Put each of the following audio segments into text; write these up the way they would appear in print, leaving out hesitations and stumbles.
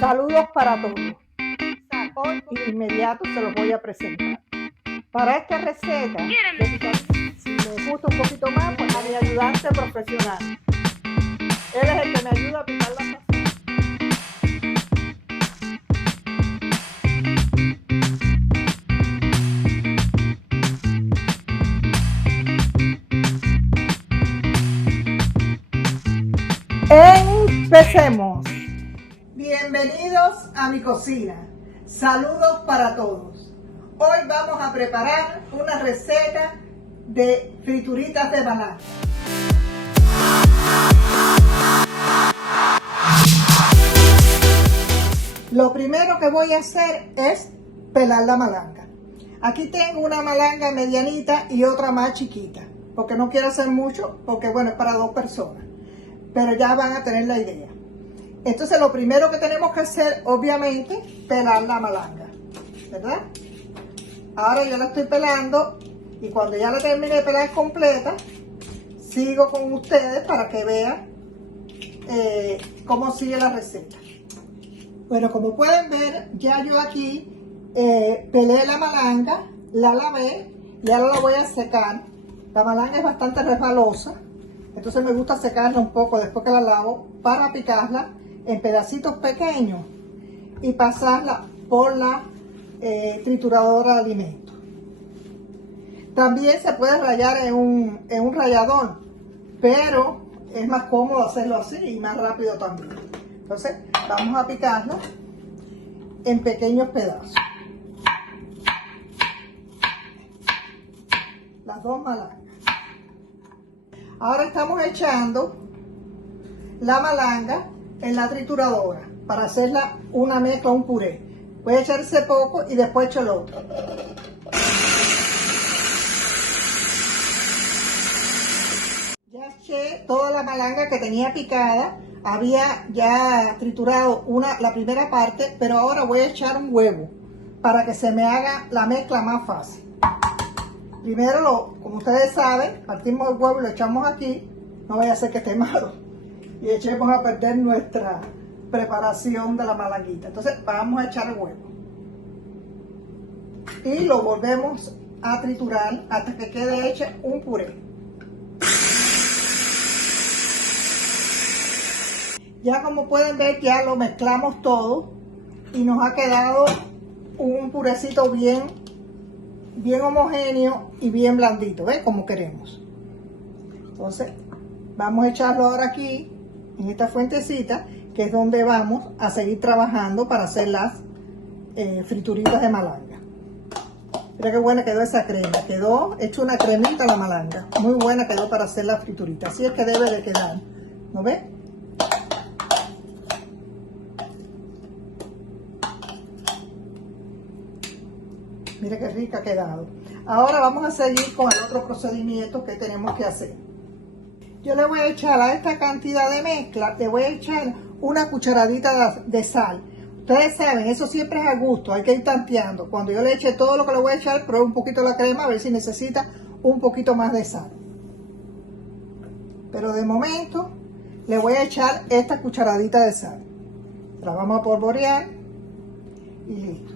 Saludos para todos. Hoy de inmediato se los voy a presentar. Para esta receta, si me gusta un poquito más, pues a mi ayudante profesional. Él es el que me ayuda a picar la sazón. Empecemos. Bienvenidos a mi cocina. Saludos para todos. Hoy vamos a preparar una receta de frituritas de banana. Lo primero que voy a hacer es pelar la malanga. Aquí tengo una malanga medianita y otra más chiquita, porque no quiero hacer mucho, porque bueno, es para 2 personas, pero ya van a tener la idea. Entonces lo primero que tenemos que hacer, obviamente, pelar la malanga, ¿verdad? Ahora yo la estoy pelando y cuando ya la termine de pelar completa, sigo con ustedes para que vean cómo sigue la receta. Bueno, como pueden ver, ya yo aquí pelé la malanga, la lavé y ahora la voy a secar. La malanga es bastante resbalosa, entonces me gusta secarla un poco después que la lavo para picarla en pedacitos pequeños y pasarla por la trituradora de alimentos. También se puede rallar en un rallador, pero es más cómodo hacerlo así y más rápido también. Entonces vamos a picarla en pequeños pedazos. Las 2 malangas. Ahora estamos echando la malanga en la trituradora para hacerla una mezcla, un puré. Voy a echarse poco y después echo el otro. Ya eché toda la malanga que tenía picada. Había ya triturado la primera parte, pero ahora voy a echar un huevo para que se me haga la mezcla más fácil. Primero, como ustedes saben, partimos el huevo y lo echamos aquí. No vaya a ser que esté malo y echemos a perder nuestra preparación de la malanguita. Entonces vamos a echar el huevo y lo volvemos a triturar hasta que quede hecho un puré. Ya como pueden ver, ya lo mezclamos todo y nos ha quedado un purecito bien homogéneo y bien blandito, ¿ves? Como queremos. Entonces vamos a echarlo ahora aquí en esta fuentecita, que es donde vamos a seguir trabajando para hacer las frituritas de malanga. Mira qué buena quedó esa crema, quedó hecho una cremita la malanga, muy buena quedó para hacer la friturita, así es que debe de quedar, ¿no ves? Mira qué rica ha quedado. Ahora vamos a seguir con el otro procedimiento que tenemos que hacer. Yo le voy a echar a esta cantidad de mezcla, le voy a echar una cucharadita de sal. Ustedes saben, eso siempre es a gusto, hay que ir tanteando. Cuando yo le eche todo lo que le voy a echar, pruebo un poquito la crema a ver si necesita un poquito más de sal. Pero de momento le voy a echar esta cucharadita de sal. La vamos a polvorear y listo.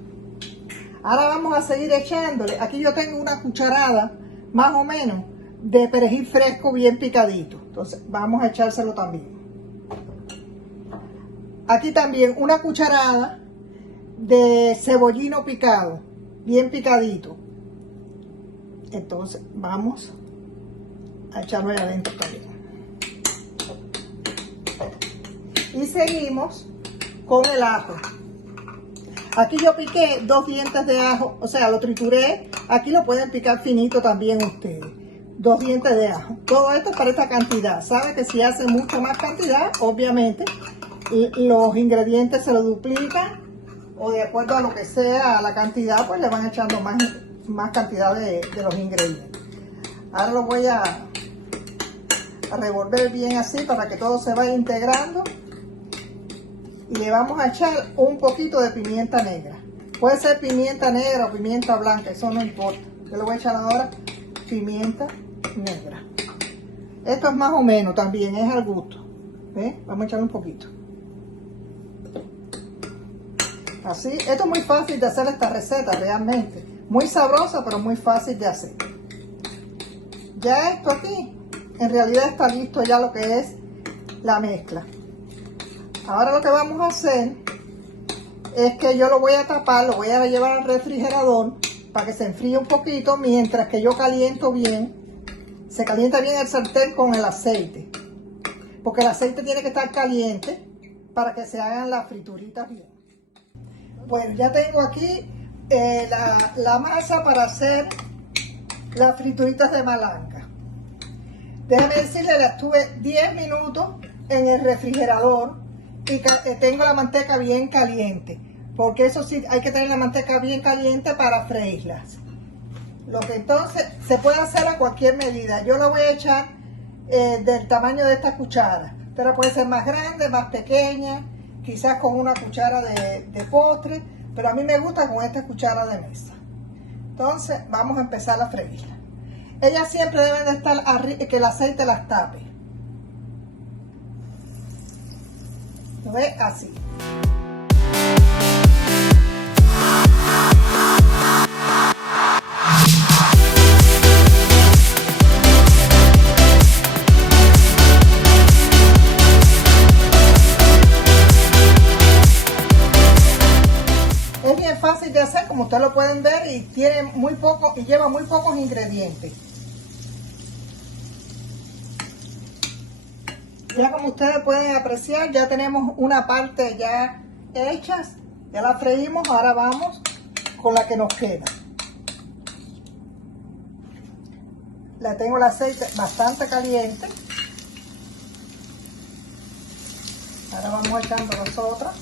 Ahora vamos a seguir echándole. Aquí yo tengo una cucharada, más o menos, de perejil fresco bien picadito. Entonces vamos a echárselo también. Aquí también una cucharada de cebollino picado, bien picadito. Entonces vamos a echarlo ahí adentro también. Y seguimos con el ajo. Aquí yo piqué 2 dientes de ajo, o sea, lo trituré. Aquí lo pueden picar finito también ustedes. 2 dientes de ajo. Todo esto para esta cantidad. Saben que si hacen mucho más cantidad, obviamente, los ingredientes se lo duplican. O de acuerdo a lo que sea la cantidad, pues le van echando más cantidad de los ingredientes. Ahora lo voy a revolver bien así para que todo se vaya integrando. Y le vamos a echar un poquito de pimienta negra. Puede ser pimienta negra o pimienta blanca, eso no importa. Yo le voy a echar ahora pimienta negra. Esto es más o menos también, es al gusto. ¿Ves? Vamos a echarle un poquito. Así, esto es muy fácil de hacer esta receta realmente. Muy sabrosa, pero muy fácil de hacer. Ya esto aquí, en realidad está listo ya lo que es la mezcla. Ahora lo que vamos a hacer es que yo lo voy a tapar, lo voy a llevar al refrigerador para que se enfríe un poquito mientras que yo caliento bien. Se calienta bien el sartén con el aceite, porque el aceite tiene que estar caliente para que se hagan las frituritas bien. Bueno, ya tengo aquí la masa para hacer las frituritas de malanga. Déjame decirle, la estuve 10 minutos en el refrigerador y tengo la manteca bien caliente, porque eso sí, hay que tener la manteca bien caliente para freírlas. Lo que entonces se puede hacer a cualquier medida. Yo lo voy a echar del tamaño de esta cuchara. Esta puede ser más grande, más pequeña, quizás con una cuchara de postre, pero a mí me gusta con esta cuchara de mesa. Entonces vamos a empezar a freírla. Ellas siempre deben de estar que el aceite las tape. ¿Lo ves? Así. Es bien fácil de hacer, como ustedes lo pueden ver, y tiene muy poco y lleva muy pocos ingredientes. Ya como ustedes pueden apreciar, ya tenemos una parte ya hecha, ya la freímos, ahora vamos con la que nos queda. La tengo el aceite bastante caliente. Ahora vamos echando las otras.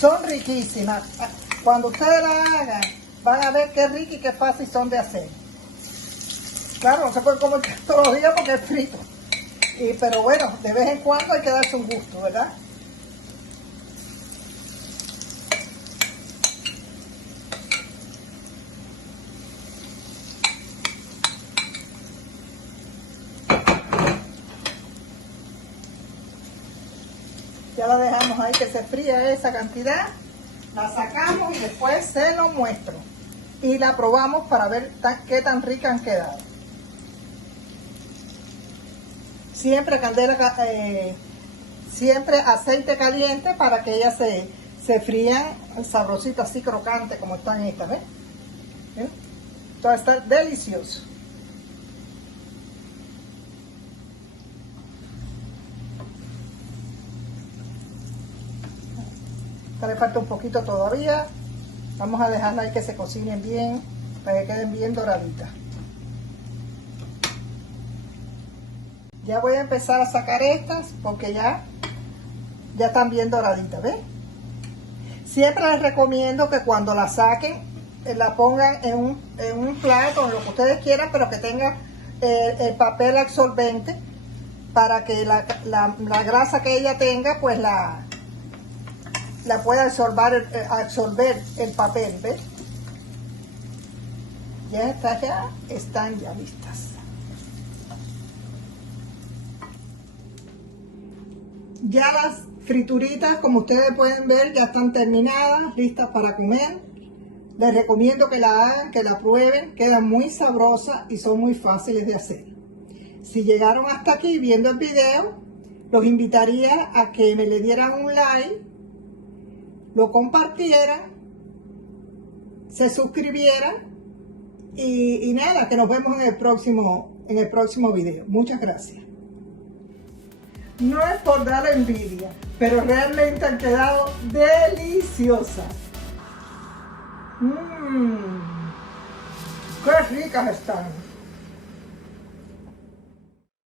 Son riquísimas. Cuando ustedes la hagan, van a ver qué rica y qué fácil son de hacer. Claro, no se puede comer todos los días porque es frito. Pero bueno, de vez en cuando hay que darse un gusto, ¿verdad? Ya la dejamos ahí que se fría esa cantidad. La sacamos y después se lo muestro. Y la probamos para ver qué tan rica han quedado. Siempre siempre aceite caliente para que ellas se frían sabrositas, así crocantes como están estas, ¿ves? Esto va a estar delicioso. Esta le falta un poquito todavía. Vamos a dejarla ahí que se cocinen bien, para que queden bien doraditas. Ya voy a empezar a sacar estas, porque ya están bien doraditas, ¿ven? Siempre les recomiendo que cuando la saquen, la pongan en un plato, en lo que ustedes quieran, pero que tenga el papel absorbente, para que la grasa que ella tenga, pues la pueda absorber el papel, ¿ves? Ya están ya listas. Ya las frituritas, como ustedes pueden ver, ya están terminadas, listas para comer. Les recomiendo que la hagan, que la prueben, quedan muy sabrosas y son muy fáciles de hacer. Si llegaron hasta aquí viendo el video, los invitaría a que me le dieran un like, lo compartieran, se suscribieran y nada, que nos vemos en el próximo video. Muchas gracias. No es por dar envidia, pero realmente han quedado deliciosas. ¡Qué ricas están!